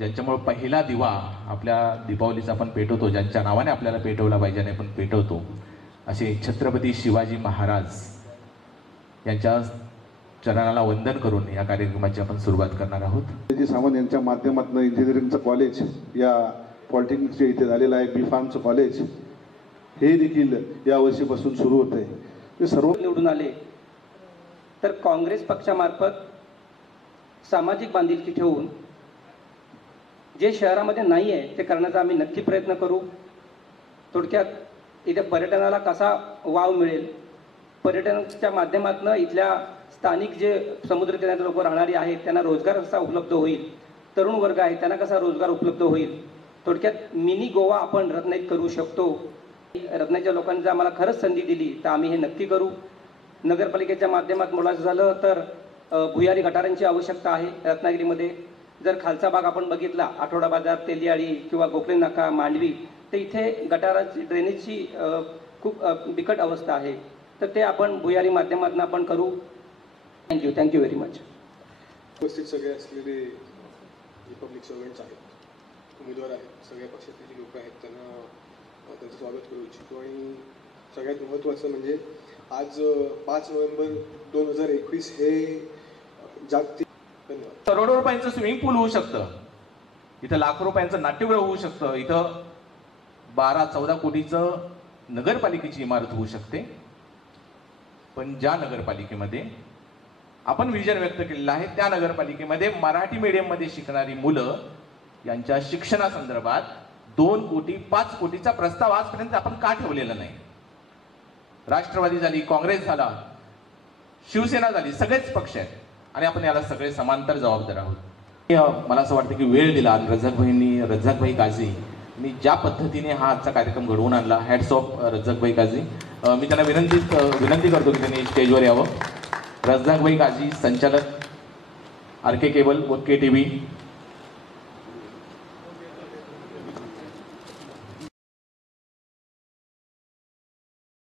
ज्यांच्यामुळे पहिला दिवा आपल्या दीपावलीचा आपण पेटवतो, ज्यांच्या नावाने आपल्याला पेटवला पाहिजे आणि आपण पेटवतो, असे छत्रपती शिवाजी महाराज यांच्या चरणाला वंदन करून या कार्यक्रमाची आपण सुरुवात करणार आहोत। सावंत यांच्या माध्यमातून इंजिनिअरिंगचं कॉलेज या पॉलिटेक्निकच्या इथे झालेलं आहे, बी फार्मचं कॉलेज हे देखील या वर्षीपासून सुरू होत आहे। ते सर्व निवडून आले तर काँग्रेस पक्षामार्फत सामाजिक बांधिलकी ठेवून जे शहरामध्ये नाही आहे ते करण्याचा आम्ही नक्की प्रयत्न करू। थोडक्यात इथे पर्यटनाला कसा वाव मिळेल, पर्यटनाच्या माध्यमातून इथल्या स्थानिक जे समुद्र किनाऱ्याचे लोक राहणारी आहेत त्यांना रोजगार कसा उपलब्ध होईल, तरुण वर्ग आहे त्यांना कसा रोजगार उपलब्ध होईल, थोडक्यात मिनी गोवा आपण रत्नागिरीत करू शकतो। रत्नागिरीच्या लोकांनी जर आम्हाला खरंच संधी दिली तर आम्ही हे नक्की करू। नगरपालिकेच्या माध्यमात बोलायचं झालं तर भुयारी गटारांची आवश्यकता आहे रत्नागिरीमध्ये। जर खालचा भाग आपण बघितला, आठवडा बाजार, तेलियाळी किंवा गोखले नाका, मांडवी, तर इथे गटाराची ड्रेनेजची खूप बिकट अवस्था आहे, तर ते आपण भुयारी माध्यमातून आपण करू। Thank you very much. उपस्थित सगळे असलेले पब्लिक सर्वंट्स आहेत, उमेदवार आहेत, सगळ्या पक्षाचे जे लोक आहेत त्यांचं स्वागत करू इच्छितो। आणि सगळ्यात महत्त्वाचं म्हणजे आज 5 नोव्हेंबर 2021 हे जागतिक करोडो रुपयांचं स्विमिंग पूल होऊ शकतं, इथं लाखो रुपयांचं नाट्यगृह होऊ शकतं, इथं 12-14 कोटीचं नगरपालिकेची इमारत होऊ शकते। पण ज्या नगरपालिकेमध्ये आपण विजन व्यक्त केलेलं आहे त्या नगरपालिकेमध्ये मराठी मीडियममध्ये शिकणारी मुलं यांच्या शिक्षणासंदर्भात 2 कोटी 5 कोटीचा प्रस्ताव आजपर्यंत आपण का ठेवलेला नाही? राष्ट्रवादी झाली, काँग्रेस झाला, शिवसेना झाली, सगळेच पक्ष आहेत आणि आपण याला सगळे समांतर जबाबदार आहोत। मला असं वाटतं की वेळ दिला रज्जाकभाई काझी मी ज्या पद्धतीने हा आजचा कार्यक्रम घडवून आणला, हॅट्स ऑफ रज्जाकभाई काझी। मी त्यांना विनंती करतो की त्यांनी स्टेजवर यावं। रज्जाकभाई काझी, संचालक RK केबल व KTV।